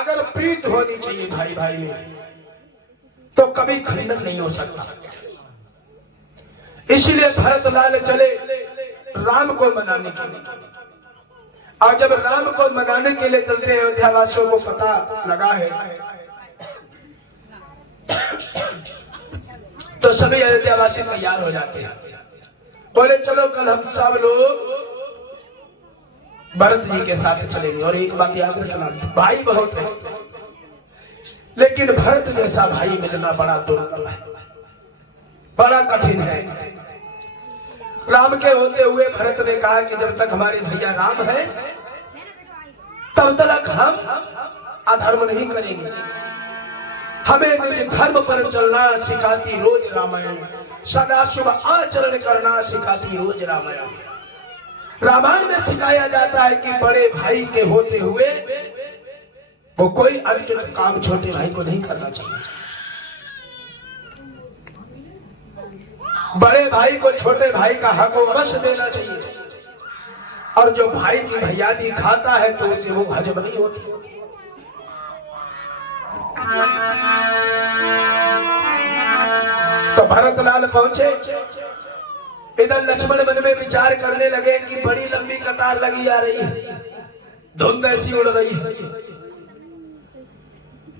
अगर प्रीत होनी चाहिए भाई भाई में तो कभी खंडन नहीं हो सकता। इसलिए भरतलाल चले राम को मनाने के लिए, और जब राम को मनाने के लिए चलते हैं अयोध्यावासियों को पता लगा है तो सभी अयोध्यावासी तैयार हो जाते हैं। बोले चलो कल हम सब लोग भरत जी के साथ चलेंगे। और एक बात याद रखना, भाई बहुत है लेकिन भरत जैसा भाई मिलना बड़ा दुर्लभ है, बड़ा कठिन है। राम के होते हुए भरत ने कहा कि जब तक हमारे भैया राम है तब तक हम अधर्म नहीं करेंगे। हमें निज धर्म पर चलना सिखाती रोज रामायण, सदा शुभ आचरण करना सिखाती रोज रामायण। रामायण में सिखाया जाता है कि बड़े भाई के होते हुए वो कोई अनुचित काम छोटे भाई को नहीं करना चाहिए। बड़े भाई को छोटे भाई का हक अवश्य देना चाहिए, और जो भाई की भैयादी खाता है तो उसे वो हजम नहीं होती। तो भरतलाल पहुंचे, इधर लक्ष्मण मन में विचार करने लगे कि बड़ी लंबी कतार लगी आ रही है, धुंध ऐसी उड़ रही है।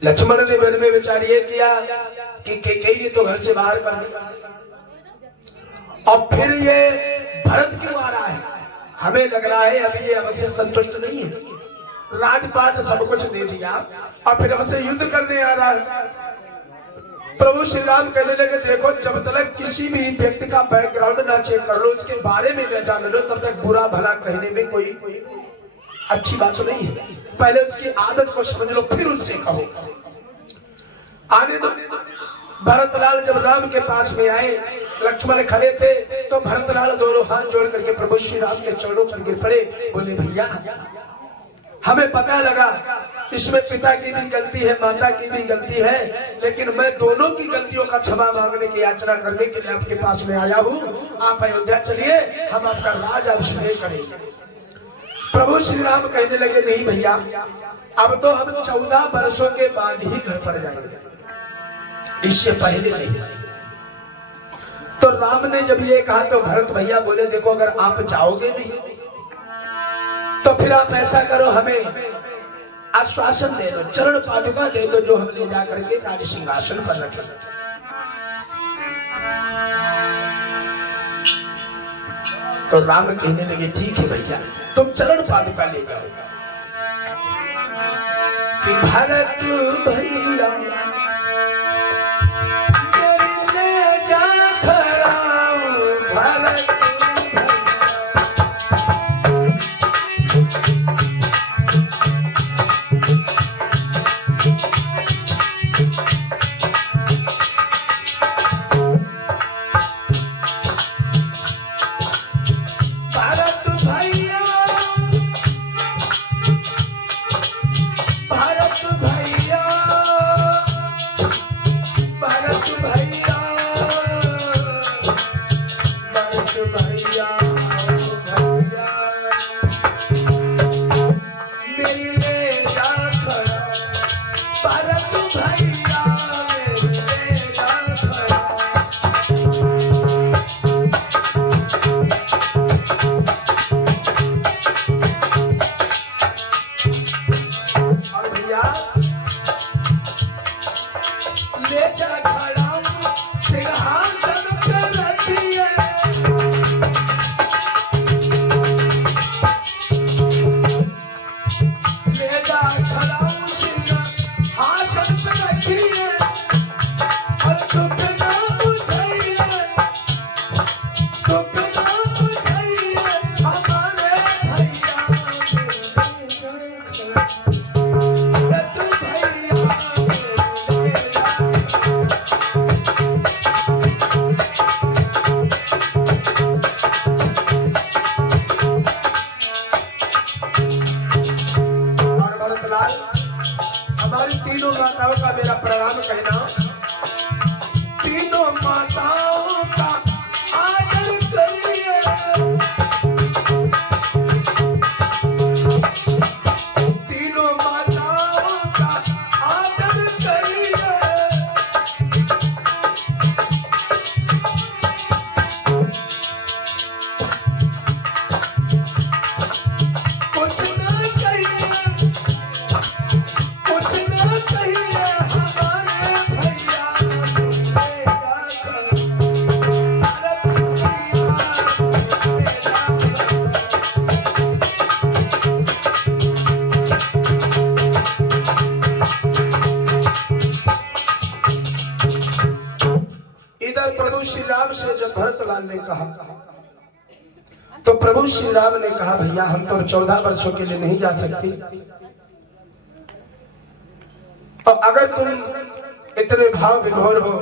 लक्ष्मण ने मन में विचार ये किया कि केकई ने तो घर से बाहर कर दिया, और फिर ये भरत क्यों आ रहा है? हमें लग रहा है अभी ये हमसे संतुष्ट नहीं है, राजपाट सब कुछ दे दिया और फिर हमसे युद्ध करने आ रहा है। प्रभु श्री राम कहने लगे देखो, जब तक किसी भी व्यक्ति का बैकग्राउंड ना चेक कर लो, उसके बारे में न जान लो, तब तक बुरा भला कहने में कोई अच्छी बात नहीं है। पहले उसकी आदत को समझ लो फिर उससे कहो। आने दो। भरतलाल जब राम के पास में आए, लक्ष्मण खड़े थे, तो भरतलाल दोनों हाथ जोड़ करके प्रभु श्री राम के चरणों पर गिर पड़े। बोले भैया, हमें पता लगा इसमें पिता की भी गलती है, माता की भी गलती है, लेकिन मैं दोनों की गलतियों का क्षमा मांगने की याचना करने के लिए आपके पास में आया हूँ। आप अयोध्या चलिए, हम आपका राज अभिषेक करेंगे। प्रभु श्री राम कहने लगे नहीं भैया, अब तो हम 14 वर्षों के बाद ही घर पर जाएंगे, इससे पहले नहीं। तो राम ने जब ये कहा तो भरत भैया बोले देखो, अगर आप जाओगे नहीं तो फिर आप ऐसा करो, हमें आश्वासन दे दो, चरण पादुका दे दो, जो हम ले जाकर के राज सिंहासन पर रखें। तो राम कहने लगे ठीक है भैया, तुम चरण पादुका ले जाओ। कि भरत भैया ले जा खड़ाऊं, भरत हमारी तीनों माताओं का मेरा प्रणाम कहना। तीनों माताओं का आदर करिए, तीनों माताओं का राम से जब भरतलाल ने कहा तो प्रभु श्री राम ने कहा भैया हम तो 14 वर्षों के लिए नहीं जा सकते, और अगर तुम इतने भाव विभोर हो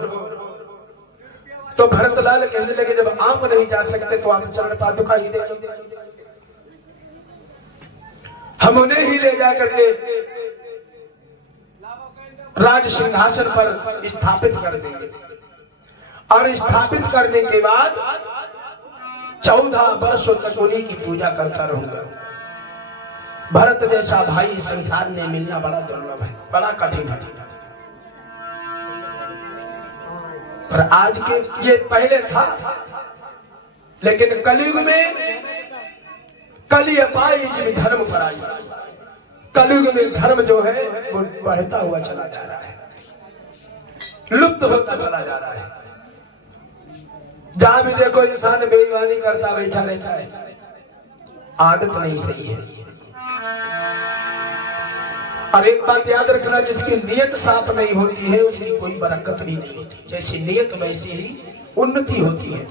तो भरतलाल कहने लगे जब आप नहीं जा सकते तो आप चरण पादुका ही दे, हम उन्हें ही ले जा करके राज सिंहासन पर स्थापित कर देंगे, और स्थापित करने के बाद 14 वर्षों तक उन्हीं की पूजा करता रहूंगा। भरत जैसा भाई संसार में मिलना बड़ा दुर्लभ है, बड़ा कठिन है। पर आज के ये पहले था, लेकिन कलयुग में कलि अपाई जिम धर्म पर आई। कलयुग में धर्म जो है वो बढ़ता हुआ चला जा रहा है, लुप्त होता चला जा रहा है। जहां भी देखो इंसान बेईमानी करता बैठा रहता है, आदत नहीं सही है। और एक बात याद रखना, जिसकी नियत साफ नहीं होती है उसकी कोई बरकत भी नहीं होती। जैसी नियत वैसी ही उन्नति होती है।